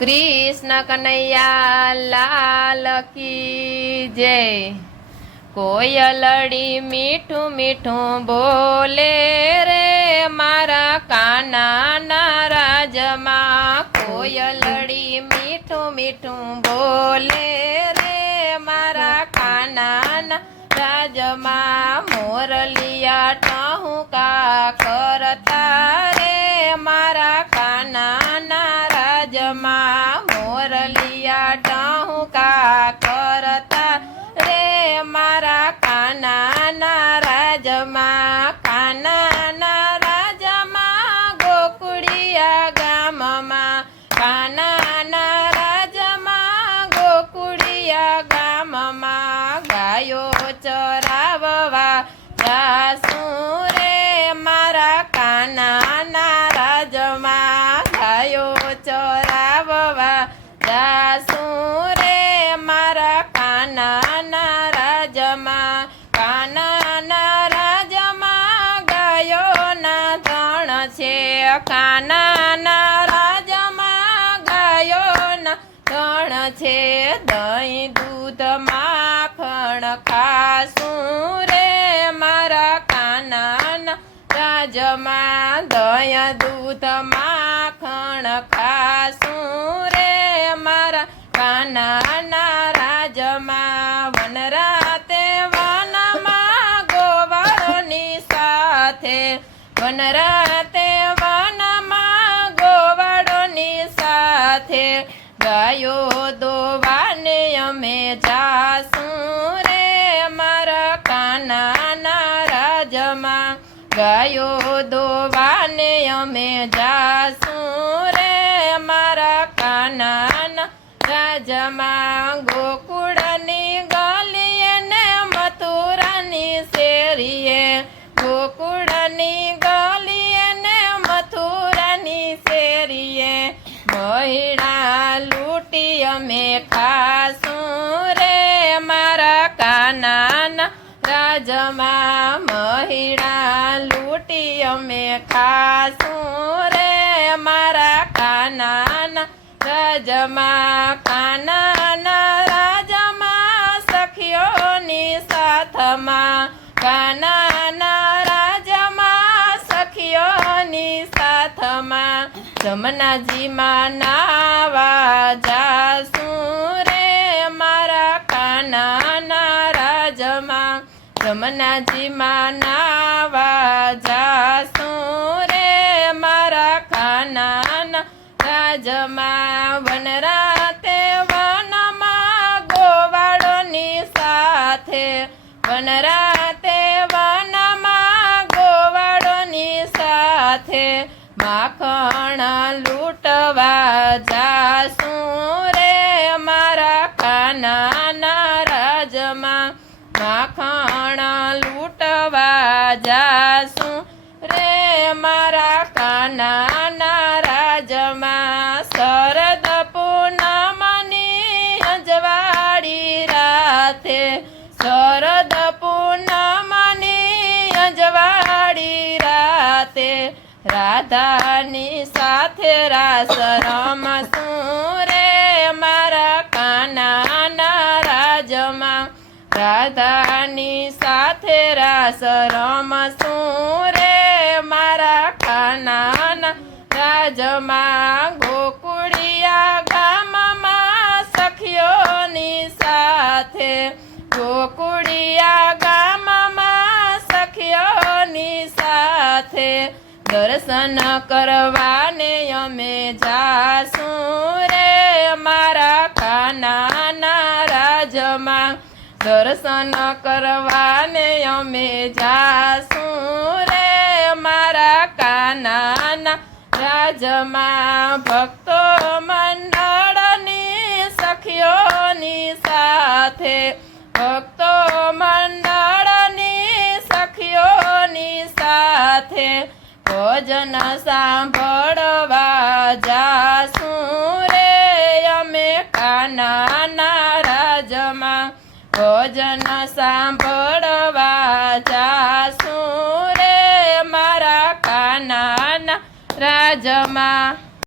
कृष्ण कन्हैया लाल की जय। कोयलड़ी मीठू मीठू बोले रे मारा काना नाराज माँ। कोयलड़ी मीठू मीठू बोले रे मारा काना नाराज माँ। मोरलिया टहुका करता रे मारा काना नाराज माँ। मोरलिया टहुका करता रे मारा काना नाराज माँ। काना नाराज माँ गोकुड़िया गाम माँ। काना नाराज माँ गोकुड़िया गाम माँ। गायो चराववा जासू रे मारा काना नाराज माँ। गायो चराववा जासू रे मारा काना नाराज माँ। काना नाराज माँ गायो ना धण छे। काना नाराज माँ गायो ना धण छे। दही दूध माखण खासू रे मारा काना नाराज माँ। दही दूध माखण खासू रे मारा काना नाराज माँ। वनराते वनमा गोवाळोनी साथे। वनराते वनमा गोवाळोनी साथे। गायो दोवाने अमे जासू रे मारा काना नाराज माँ। गायो दोवाने अमे जासू रे मारा काना नाराज माँ। गोकुळनी गलीए ने मथुरानी शेरीए। गोकुळनी गलीए ने मथुरानी शेरीए। महिला लूटी अमे खासू रे मारा काना नाराज माँ। महिला लूटी अमे खासू रे मारा काना नाराज माँ। काना नाराज माँ सखियोनी साथ माँ। काना नाराज माँ सखियोनी साथ माँ। जमनाजी माँ नावा जासू रे मारा काना नाराज माँ। जमनाजी माँ नावा जासू रे मारा काना नाराज माँ। वनराते वनमा गोवाळोनी साथे। वनराते वनमा गोवाळोनी साथे। माखण लूटवा जासू रे मारा काना नाराज माँ। माखण लूटवा जासू रे मारा काना नाराज माँ। शरद पूनमनी अजवाड़ी राते। शरद पूनमनी अजवाड़ी राते। राधानी साथे रास रमसू रे मारा काना नाराज माँ। राधानी साथे रास रमसू रे मारा काना नाराज माँ। गोकुळिया गाम माँ सखियोनी साथे। गोकुळिया गाम माँ सखियोनी साथे। दर्शन करवाने अमे जासू रे मारा काना नाराज माँ। दर्शन करवाने अमे जासू रे मारा काना नाराज माँ। भक्तो मंडळनी सखियोनी साथे। भक्तो मंडळनी सखियोनी साथे। भजन सांभळवा जासू रे अमे काना नाराज माँ। भजन सांभळवा जासू रे मारा काना नाराज माँ।